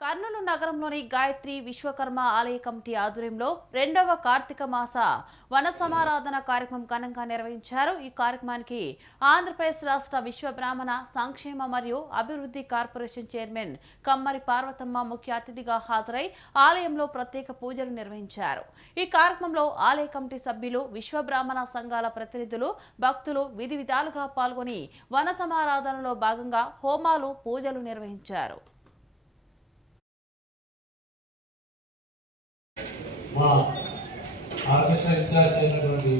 కర్నూలు నగరంలోని గాయత్రి విశ్వకర్మ ఆలయ కమిటీ ఆధ్వర్యంలో 2వ కార్తీక మాస వన సమారాధన కార్యక్రమం ఘనంగా నిర్వహించారు. ఈ కార్యక్రమానికి ఆంధ్రప్రదేశ్ రాష్ట్ర విశ్వ బ్రాహ్మణ సంక్షేమ మరియు అభివృద్ధి కార్పొరేషన్ చైర్మన్ కమ్మరి పార్వతమ్మ ముఖ్య అతిథిగా హాజరై ఆలయంలో ప్రత్యేక పూజలు నిర్వహించారు. ఈ కార్యక్రమంలో ఆలయ కమిటీ సభ్యులు, విశ్వ బ్రాహ్మణ సంఘాల ప్రతినిధులు, భక్తులు విధి విధాలుగా పాల్గొని వన సమారాధనలో భాగంగా హోమాలు, పూజలు నిర్వహించారు. మా ఆఫీసర్ ఇన్ఛార్జ్ అయినటువంటి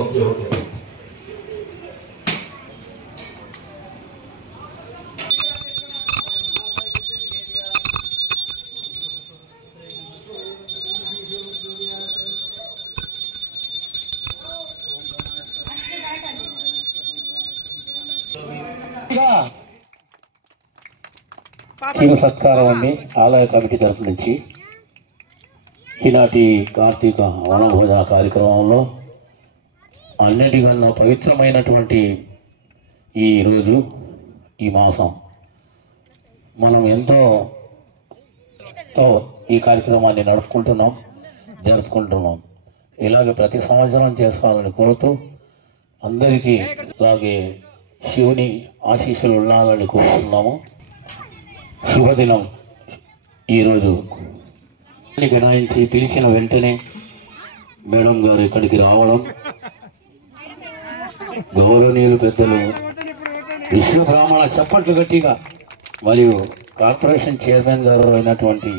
ఓకే ఓకే శివ సత్కారం అండి ఆలయ కమిటీ తరఫు నుంచి ఈనాటి కార్తీక వనభోజన కార్యక్రమంలో అన్నిటికన్నా పవిత్రమైనటువంటి ఈ రోజు, ఈ మాసం మనం ఎంతో ఈ కార్యక్రమాన్ని జరుపుకుంటున్నాం. ఇలాగే ప్రతి సంవత్సరం చేసుకోవాలని కోరుతూ అందరికీ అలాగే శివుని ఆశీస్సులు ఉండాలని కోరుతున్నాము. శుభదినం. ఈరోజు గణాయించి పిలిచిన వెంటనే మేడం గారు ఇక్కడికి రావడం, గౌరవనీయులు పెద్దలు విశ్వ బ్రాహ్మణ చప్పట్లు గట్టిగా మరియు కార్పొరేషన్ చైర్మన్ గారు అయినటువంటి